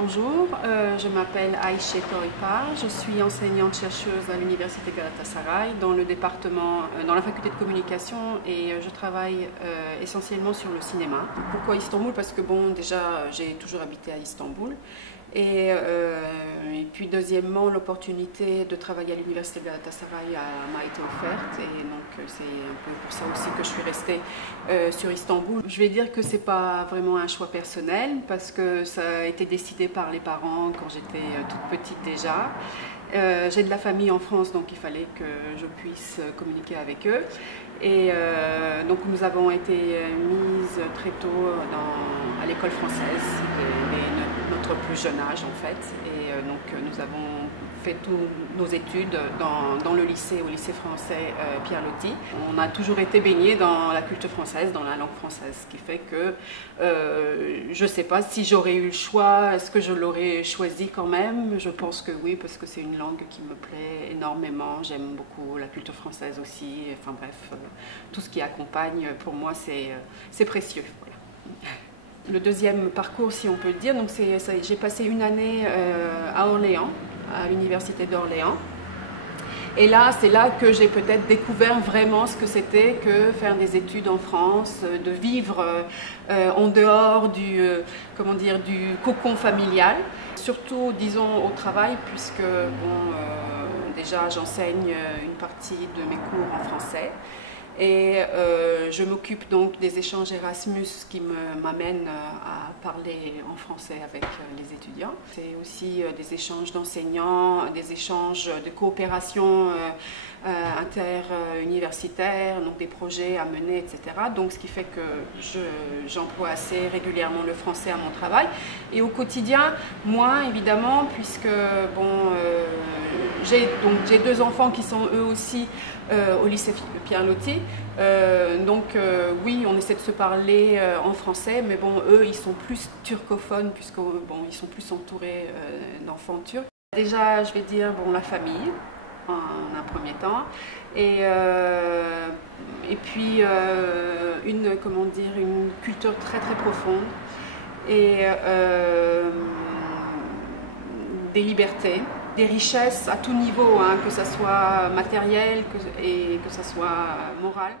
Bonjour, je m'appelle Aïché Toripa, je suis enseignante-chercheuse à l'Université Galatasaray dans le département, dans la faculté de communication et je travaille essentiellement sur le cinéma. Pourquoi Istanbul? Parce que bon, déjà j'ai toujours habité à Istanbul et puis deuxièmement l'opportunité de travailler à l'Université Galatasaray m'a été offerte et donc c'est un peu pour ça aussi que je suis restée sur Istanbul. Je vais dire que c'est pas vraiment un choix personnel parce que ça a été décidé par les parents quand j'étais toute petite déjà. J'ai de la famille en France, donc il fallait que je puisse communiquer avec eux. Et donc nous avons été mises très tôt à l'école française, dès notre plus jeune âge en fait. Et donc nous avons fait toutes nos études dans le lycée, au lycée français Pierre Loti. On a toujours été baignés dans la culture française, dans la langue française, ce qui fait que je ne sais pas si j'aurais eu le choix, est-ce que je l'aurais choisi quand même? Je pense que oui, parce que c'est une langue qui me plaît énormément. J'aime beaucoup la culture française aussi. Enfin bref, tout ce qui accompagne, pour moi, c'est précieux. Voilà. Le deuxième parcours, si on peut le dire, donc j'ai passé une année à Orléans, à l'université d'Orléans. Et là, c'est là que j'ai peut-être découvert vraiment ce que c'était que faire des études en France, de vivre en dehors du cocon familial. Surtout, disons, au travail, puisque bon, déjà j'enseigne une partie de mes cours en français. Et je m'occupe donc des échanges Erasmus qui m'amènent à parler en français avec les étudiants. C'est aussi des échanges d'enseignants, des échanges de coopération interuniversitaire, donc des projets à mener, etc. Donc ce qui fait que j'emploie assez régulièrement le français à mon travail. Et au quotidien, moins évidemment, puisque bon, j'ai deux enfants qui sont eux aussi au lycée Pierre Loti. Oui, on essaie de se parler en français, mais bon, eux, ils sont plus turcophones, puisque bon, ils sont plus entourés d'enfants turcs. Déjà, je vais dire, bon, la famille, en un premier temps, et puis une culture très très profonde, et des libertés, des richesses à tout niveau, hein, que ce soit matériel et que ce soit moral.